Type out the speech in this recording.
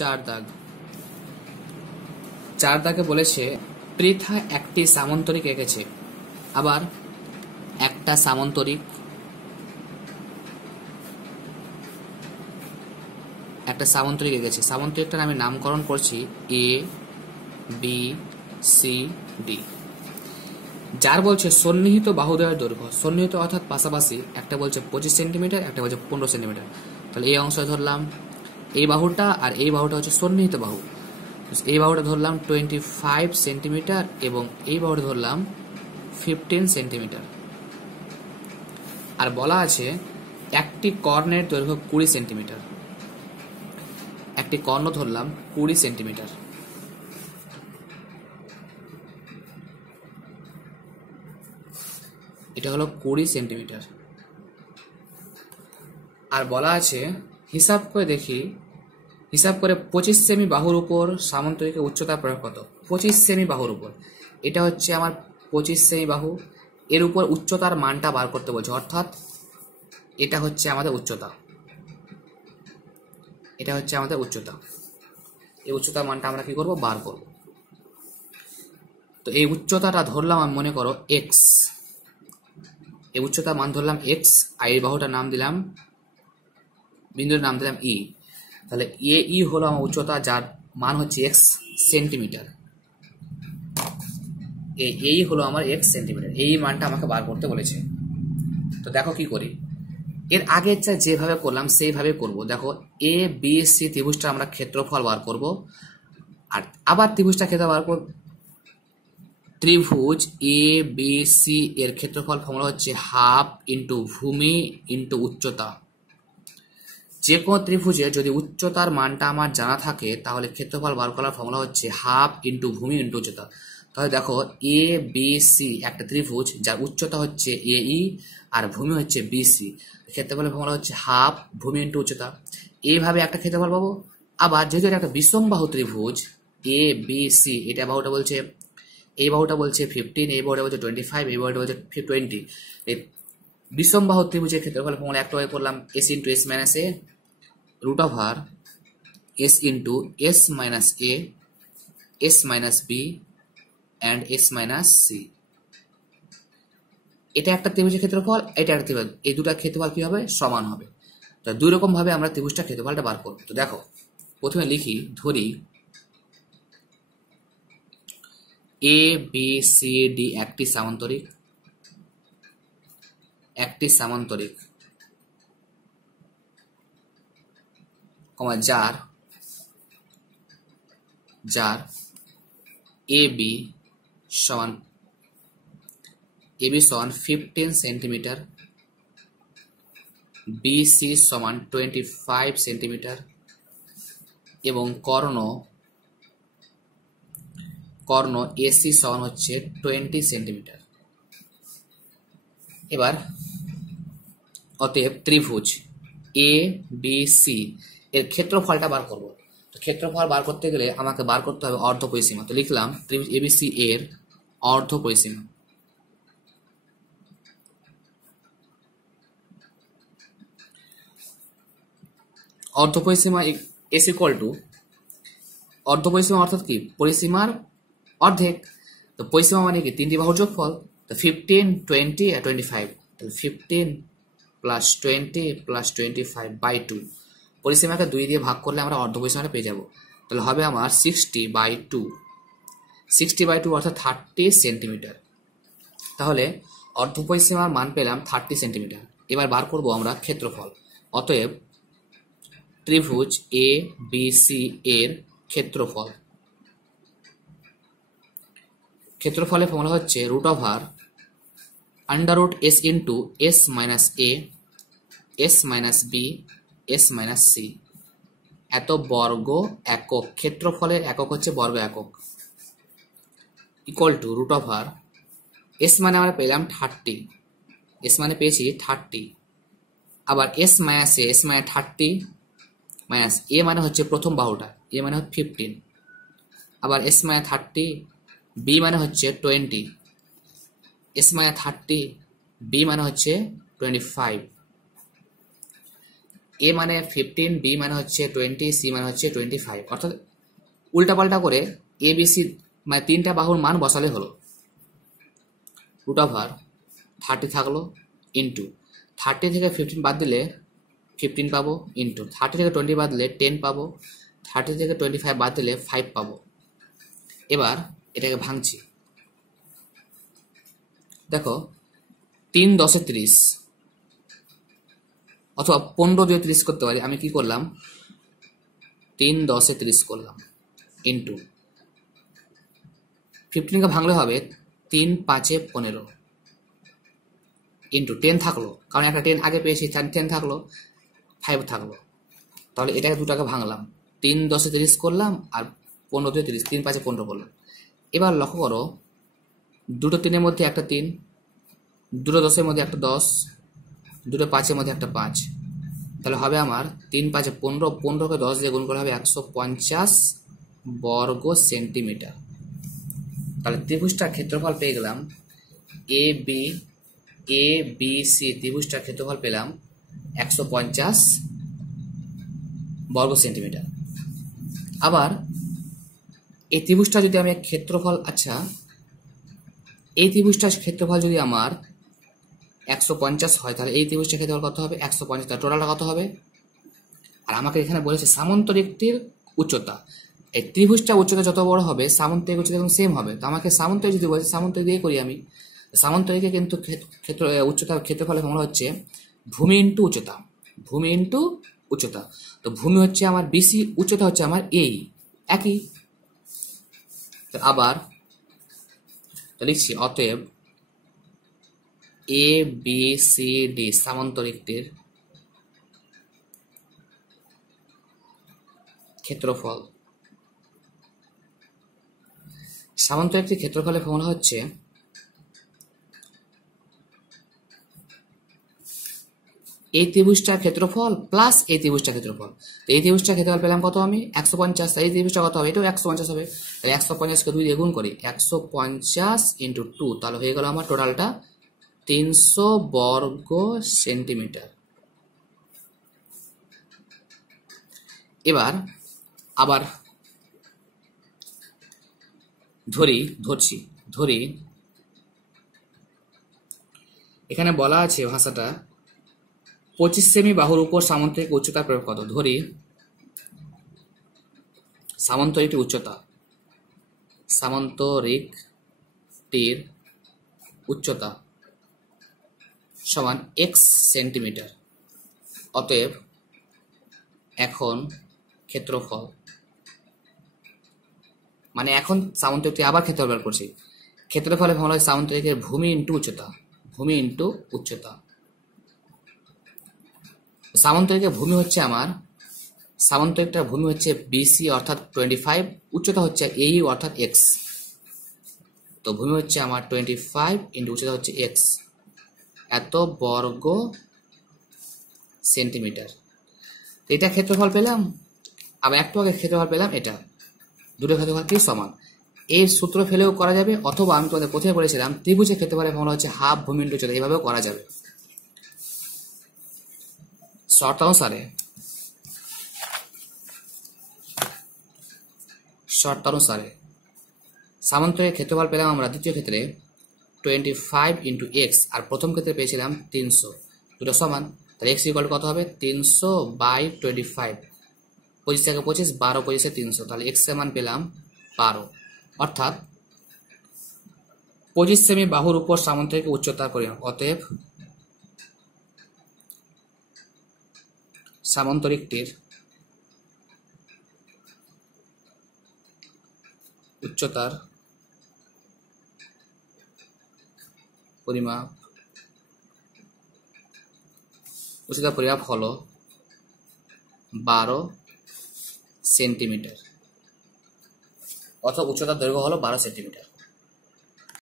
চার দাগ। চার দাগে বলেছে পৃথা একটি সামান্তরিক এঁকেছে। আবার একটা সামান্তরিক এঁকেছে। সামান্তরিকটার আমি নামকরণ করছি এ বি সি ডি। যার বলছে সন্নিহিত বাহুদ্বয়ের দৈর্ঘ্য, সন্নিহিত অর্থাৎ পাশাপাশি, একটা বলছে 25 সেন্টিমিটার, একটা বলছে 15 সেন্টিমিটার। তাহলে এই অংশ ধরলাম এই বাহুটা, আর এই বাহুটা হচ্ছে সন্নিহিত বাহু। এই বাহুটা ধরলাম 25 সেন্টিমিটার এবং এই বাহুটা ধরলাম 15 সেন্টিমিটার। আর বলা আছে একটি কর্ণের দৈর্ঘ্য 20 সেন্টিমিটার। একটি কর্ণ ধরলাম 20 সেন্টিমিটার। এটা হলো 20 সেন্টিমিটার। আর বলা আছে হিসাব করে 25 সেমি বাহুর উপর সামান্তরিকের উচ্চতা প্রয়োগ কত। 25 সেমি বাহুর উপর, এটা হচ্ছে আমার 25 সেমি বাহু, এর উপর উচ্চতার মানটা বার করতে বলছে, অর্থাৎ এটা হচ্ছে আমাদের উচ্চতা। এই উচ্চতার মানটা আমরা কি করব, বার করব। তো এই উচ্চতাটা ধরলাম আমি, মনে করো এক্স। এই উচ্চতার মান ধরলাম এক্স, আর এই বাহুটার নাম দিলাম, বিন্দুর নাম দিলাম ই। তাহলে এ ই হলো আমার উচ্চতা, যার মান হচ্ছে এক্স সেন্টিমিটার। এই হলো আমার এক্স সেন্টিমিটার। এই মানটা আমাকে বার করতে বলেছে। তো দেখো কি করি, এর আগের যেভাবে করলাম সেইভাবে করব। দেখো এ বি সি ত্রিভুজটা আমরা ক্ষেত্রফল বার করব, আর আবার ত্রিভুজটা ক্ষেত্রফল বার করব। ত্রিভুজ এ বি সি এর ক্ষেত্রফল ফর্মুলা হচ্ছে হাফ ইন্টু ভূমি ইন্টু উচ্চতা। যে কোনো ত্রিভুজে যদি উচ্চতার মানটা আমার জানা থাকে তাহলে ক্ষেত্রফল বার করার ফর্মুলা হচ্ছে হাফ ইন্টু ভূমি ইন্টু উচ্চতা। তাহলে দেখো এ বি সি একটা ত্রিভুজ, যার উচ্চতা হচ্ছে এ ই আর ভূমি হচ্ছে বি সি। ক্ষেত্রফলের ফর্মুলা হচ্ছে হাফ ভূমি ইন্টু উচ্চতা। এইভাবে একটা ক্ষেত্রফল পাবো। আবার যেহেতু এটা একটা বিষমবাহু ত্রিভুজ এ বি সি, এটা বাহুটা বলছে, এই বাহুটা বলছে 15, এই বাহুটা বলছে 25, এই বাহুটা বলছে 20। এই বিষমবাহু ত্রিভুজের ক্ষেত্রফল ফর্মুলা একটা করলাম S into S minus A root over S into S minus A, S minus B and S minus C. এটা একটা ত্রিভুজের ক্ষেত্রফল, এটা একটা ত্রিভুজ, এই দুটা ক্ষেত্রফল কি হবে, সমান হবে। তো দুই রকম ভাবে আমরা ত্রিভুজটা ক্ষেত্রফলটা বার করব। তো দেখো প্রথমে ধরি এ বি সি ডি একটি সামান্তরিক, যার এ বি সমান 15 সেন্টিমিটার, বিসি সমান 25 সেন্টিমিটার এবং কর্ণ এসি সমান হচ্ছে 20 সেন্টিমিটার। এবার অতএব ত্রিভুজ এ বি সি এর ক্ষেত্রফলটা বার করব। তো ক্ষেত্রফল বার করতে গেলে আমাকে বার করতে হবে অর্ধ পরিসীমা। তো লিখলাম ত্রিভুজ এবিসি এর অর্ধ পরিসীমা। অর্ধ পরিসীমা এস ইকুয়াল টু, অর্ধ পরিসীমা অর্থাৎ কি, পরিসীমার অর্ধেক। তো পরিসীমা মানে কি, তিনটি বাহুর যোগফল। তো 15, 20 আর 25। তাহলে 15 প্লাস 20 প্লাস 25 বাই 2। পরিসীমাকে 2 দিয়ে ভাগ করলে আমরা অর্ধ পরিসীমাটা পেয়ে যাব। তাহলে হবে আমার 60/2 অর্থাৎ 30 সেন্টিমিটার। তাহলে অর্ধ পরিসীমার মান পেলাম 30 সেন্টিমিটার। এবার বার করব আমরা ক্ষেত্রফল। অতএব ত্রিভুজ এ বি সি এর ক্ষেত্রফলের ফর্মুলা হচ্ছে root over under root s into S minus এ, S minus b, s minus c. এত বর্গ একক, ক্ষেত্রফলের একক হচ্ছে বর্গ একক, equal to root over s মানে আমরা পেলাম 30, এস মানে পেয়েছি 30, আবার এস মাইনাস এ, এস মানে 30 মাইনাস এ মানে হচ্ছে প্রথম বাহুটা, এ মানে হচ্ছে 15, আবার এস মানে 30, বি মানে হচ্ছে 20, এস মানে 30, বি মানে হচ্ছে 25। এ মানে 15, বি মানে হচ্ছে 20, সি মানে হচ্ছে 25, অর্থাৎ উল্টাপাল্টা করে এ বি সি মানে তিনটা বাহুর মান বসালে হলো। রুট ওভার 30 থাকলো ইন্টু 30 থেকে 15 বাদ দিলে 15 পাবো, ইন্টু 30 থেকে 20 বাদ দিলে 10 পাবো, 30 থেকে 25 বাদ দিলে 5 পাবো। এবার এটাকে ভাঙছি, দেখো 3 10 30 অথবা 15 দিয়ে 30 করতে পারি। আমি কি করলাম, 3 10 30 করলাম ইন্টু 15কে ভাঙলে হবে 3 5 15 ইন্টু 10 থাকলো, কারণ একটা 10 আগে পেয়েছি, 10 থাকলো, 5 থাকলো, তাহলে এটাকে দুটাকে ভাঙলাম, 3 10 30 করলাম আর 15 দিয়ে 30, 3 5 15 করলাম। এবার লক্ষ্য করো, দুটো 3-এর মধ্যে একটা 3, দুটো 10-এর মধ্যে একটা 10, দুটো 5-এর মধ্যে একটা 5, তাহলে হবে আমার 3 5 15, 15কে 10 দিয়ে গুণ করা হবে 150 বর্গ সেন্টিমিটার। তাহলে ত্রিভুজটার ক্ষেত্রফল পেয়ে গেলাম, এ বি সি ত্রিভুজটার ক্ষেত্রফল পেলাম 150 বর্গ সেন্টিমিটার। আবার এই ত্রিভুজটা যদি আমি ক্ষেত্রফল, আচ্ছা এই ত্রিভুজটার ক্ষেত্রফল যদি আমার 150 হয়, তাহলে এই ত্রিভুজটার ক্ষেত্রফল কত হবে, 150, তার টোটালটা কত হবে। আর আমাকে এখানে বলেছে সামান্তরিকটির উচ্চতা, এই ত্রিভুজটা উচ্চতা যত বড় হবে সামান্তরিক উচ্চতা কিন্তু সেম হবে। তো আমাকে সামান্তরিক যদি বলছে, সামান্তরিক দিয়ে করি আমি। সামান্তরিকে কিন্তু ক্ষেত্র উচ্চতার ক্ষেত্রফলের ফর্মুলা হচ্ছে ভূমি ইন্টু উচ্চতা, ভূমি ইন্টু উচ্চতা। তো ভূমি হচ্ছে আমার বিসি, উচ্চতা হচ্ছে আমার এই একই। আবার লিখছি, অতএব এ বি সি ডি সামান্তরিকটির ক্ষেত্রফল। সামান্তরিকটির ক্ষেত্রফলের ফর্মুলা হচ্ছে এই ত্রিভুজটার ক্ষেত্রফল প্লাস এই ত্রিভুজটার ক্ষেত্রফল। তো এই ত্রিভুজটার ক্ষেত্রফল পেলাম কত আমি, 150, এই ত্রিভুজটা কত হবে, এটাও 150 হবে। তাহলে 150কে 2 দিয়ে গুণ করি, 150 ইন্টু 2, তাহলে হয়ে গেল আমার টোটালটা 300 বর্গ সেন্টিমিটার। এবার আবার ধরি এখানে বলা আছে ভাষাটা 25 সেমি বাহুর উপর সামান্তরিক উচ্চতা প্রয়োগ কত। ধরি সামান্তরিকটির উচ্চতা সমান x সেন্টিমিটার। অতএব এখন ক্ষেত্রফল, মানে এখন সামান্তরিকটি আবার ক্ষেত্রফল বের করছি। ক্ষেত্রফলের ফর্মুলা হয় সামান্তরিকের ভূমি ইন্টু উচ্চতা। সামান্তরিকের ভূমি হচ্ছে আমার, সামান্তরিকটার ভূমি হচ্ছে বিসি অর্থাৎ 25, উচ্চতা হচ্ছে এই অর্থাৎ এক্স। তো ভূমি হচ্ছে আমার 25 ইন্টু উচ্চতা হচ্ছে এক্স, এত বর্গ সেন্টিমিটার। এটা ক্ষেত্রফল পেলাম, আবার একটু আগে ক্ষেত্রফল পেলাম, এটা দুটো ক্ষেত্রফল কি সমান। এই সূত্র ফেলেও করা যাবে, অথবা আমি তোমাদের প্রথমে বলেছিলাম ত্রিভুজের ক্ষেত্রফলের ফর্মুলা হচ্ছে হাফ ভূমি ইন্টু উচ্চতা, এইভাবেও করা যাবে। শর্তানুসারে সামান্তরিক ক্ষেত্রফল পেলাম আমরা দ্বিতীয় ক্ষেত্রে 25 ইন্টু এক্স, আর প্রথম ক্ষেত্রে পেয়েছিলাম 300, দুটো সমান। তাহলে এক্স ইকুয়াল কত হবে, 300 বাই 25, 25 থেকে 25, 12 25 300, তাহলে এক্স এর মান পেলাম 12। অর্থাৎ 25 সেমি বাহুর উপর সামান্তরিক উচ্চতার পরিমাপ। অতএব সামান্তরিকটির উচ্চতার পরিমাপ হলো 12 সেন্টিমিটার, অথবা উচ্চতার দৈর্ঘ্য হলো 12 সেন্টিমিটার।